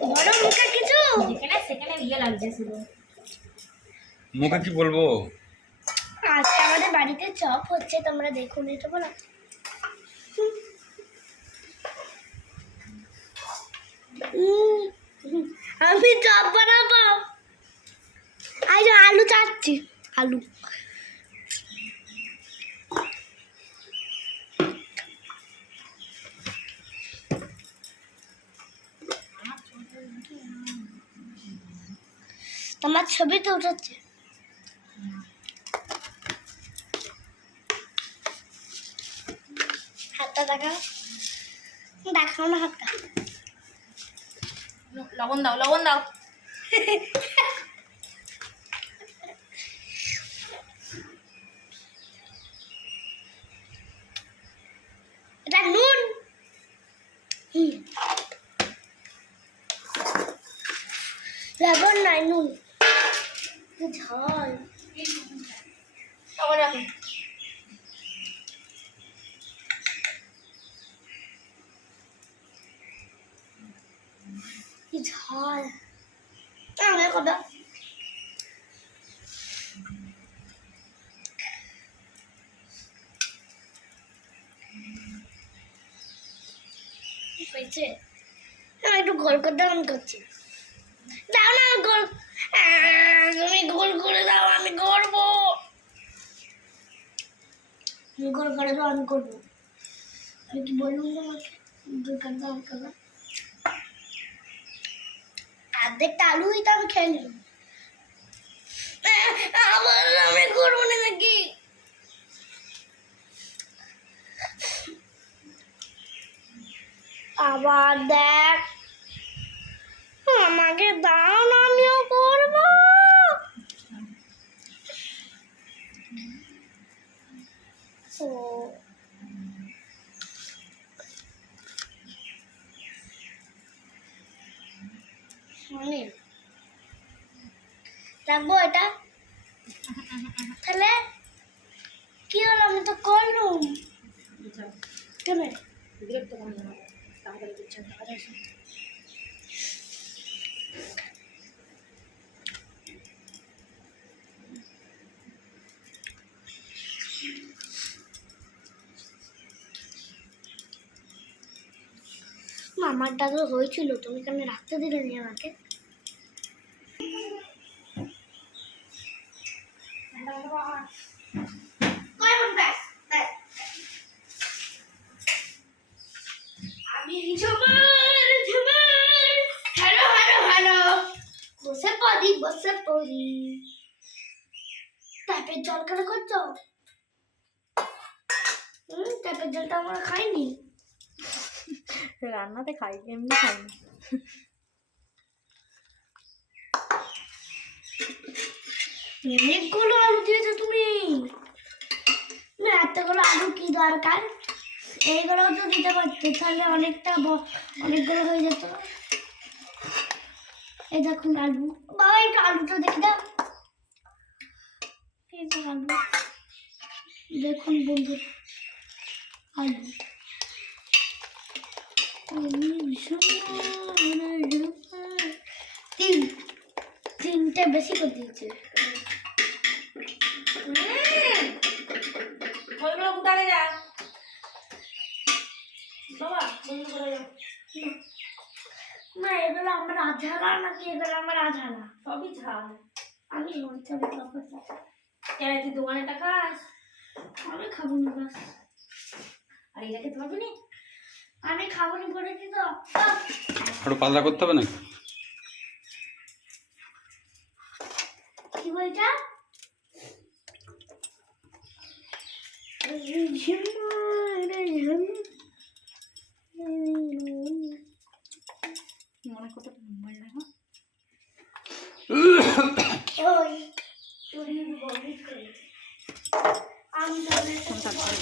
বলো মুখে কিছু, যেখানে সেখানে ইয়ে লাগছে শুধু। মুখে কি বলবো? আজকে আমাদের বাড়িতে চপ হচ্ছে, তোমরা দেখুন এটা বলো। আমি চপ বানাবো, আজ আলু চাচ্ছি, আলু। তোমার ছবি তো উঠাচ্ছে, হাতটা দেখাও, দেখাও না হাতটা। লবণ দাও, লবণ দাও। এটা নুন। লবণ নয়, নুন। ঝাল। লবণ রাখো। কি ঝাল। আমি কবে হয়েছে, আমি একটু গোল করতে মন করছি। দাও না গোল, তুমি গোল করে দাও, আমি করবো। তুমি গোল করে দাও, আমি করবো। আমি কি বলবো তোমাকে, গোল করে দাও, আমি করবো। অর্ধেকটা আলুই তো আমি খেয়ে নিলাম, আবার আমি করবো না নাকি? আবার দেখ, আমাকে দাও না, আমিও করবো। ও মানে রাখবো এটা, তাহলে কি হলো, আমি তো করলুম। কেন বিরক্ত কম না, তাড়াতাড়ি দিচ্ছেন, তাড়াতাড়ি আসুন। আমারটা তো হয়েছিল, তুমি কেন রাখতে দিলে নি আমাকে? আমি ঝুমুর ঝুমুর, হ্যালো হ্যালো হ্যালো, বসে পড়ি বসে পড়ি। ট্যাপের জল কেন করছো? ট্যাপের জলটা আমরা খাইনি, রান্নাতে খাই, এমনি খাই না। অনেকগুলো আলু দিয়েছো তুমি, এতগুলো আলু কি দরকার? এইগুলো তো দিতে পারতো, তাহলে অনেকগুলো হয়ে যেত। এই দেখুন আলু, বাবা একটু আলুটা দেখে দাও। এই যে আলু, দেখুন বন্ধু, আলু। তিনটে বেশি করে দিয়েছে। ওইগুলো কোথায় যা বাবা, বন্ধ করে যাও। না এগুলো আমার আঝালা নাকি, এগুলো আমার আঝালা? সবই ঝাল। আমি তুই দোকানে টাকা আমি খাবো না, বাস। আর এটা খেতে পারবি না? আমি খাবো না বলেছি তো। আরো পাতলা করতে হবে নাকি? কি বলছা? মনে করতে মোবাইল দেখো। ওই তুই বলিস করে আমি তাহলে ঠাকুরের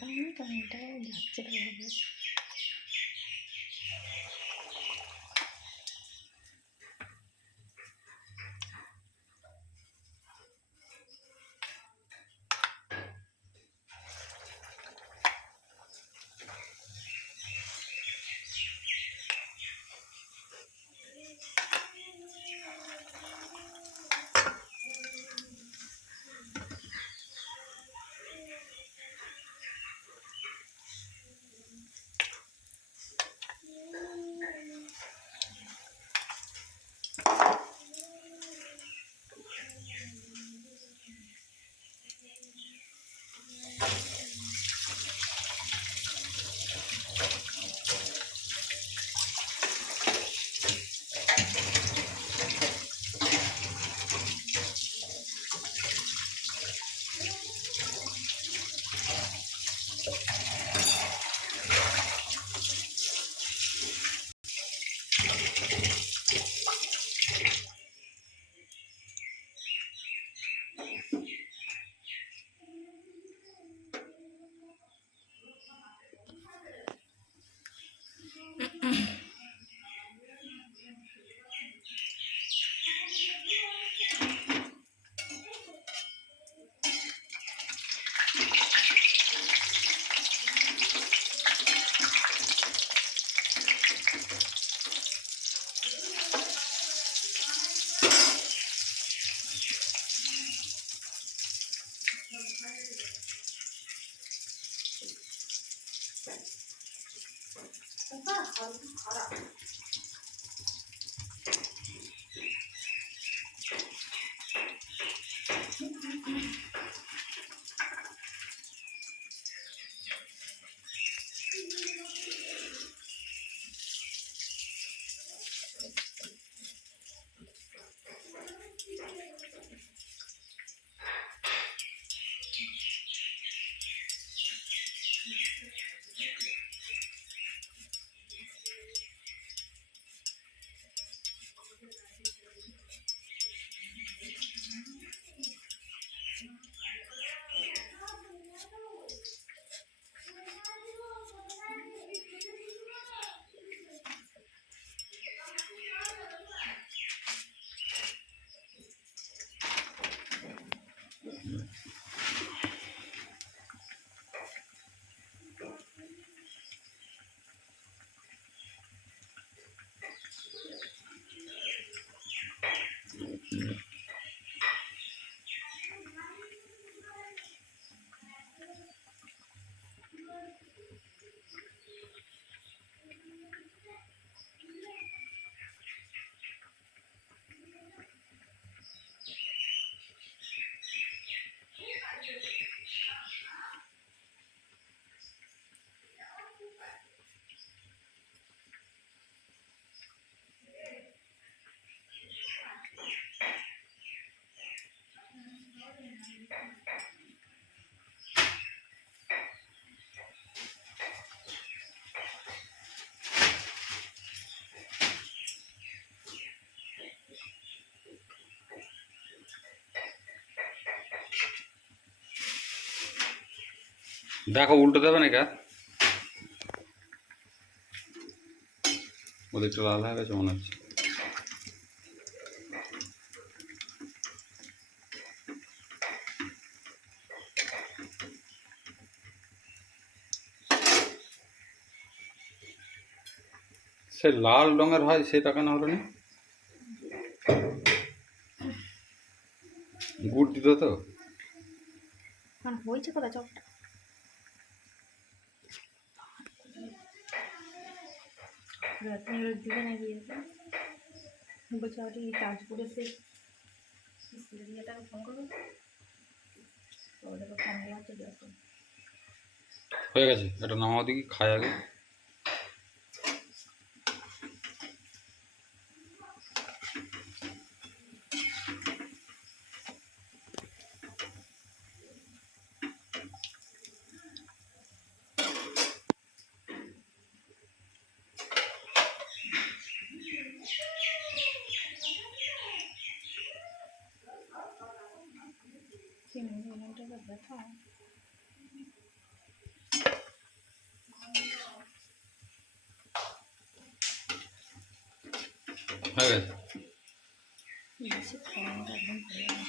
দেখানো কারণ এটা যাচ্ছে তো ভাবে দেখো উল্টো দেবে না কা ওদের একটু লাল হয়ে গেছে মনে হচ্ছে। সে লাল রঙের হয় সেটা কেন হলো না? গুড় দিত তো। মানে হয়েছে কোথায় চপটা দিবে না গিয়ে বলছে ওটি কাজ করেছে ইয়েটাকে ফোন করবো ওদেরকে ফোন দেওয়া হচ্ছে দেখো হয়ে গেছে, এটা নামাও দেখি, খাই আগে। চিনি ব্যথা হয়ে গেছে। বেশি খাওয়ানোটা একদম ভালো লাগে না।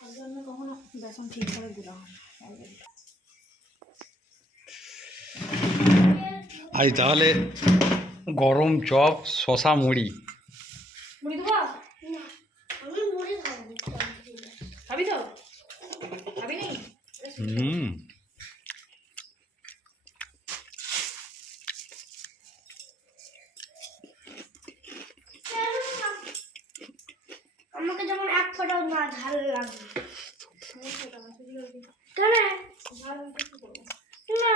তার জন্য কখনো বেসন ঠিকভাবে গুঁড়া হয় না। আজ তাহলে গরম চপ শশা মুড়ি। মুড়ি দেবো? না আমি মুড়ি খাবো। খাবি তো? খাবি নি? হুম। আমাকে যেমন এক ফোঁটাও না ঝাল লাগবে। সমস্যাটা আমার, কেন? ঝাল আমি কি করবো? না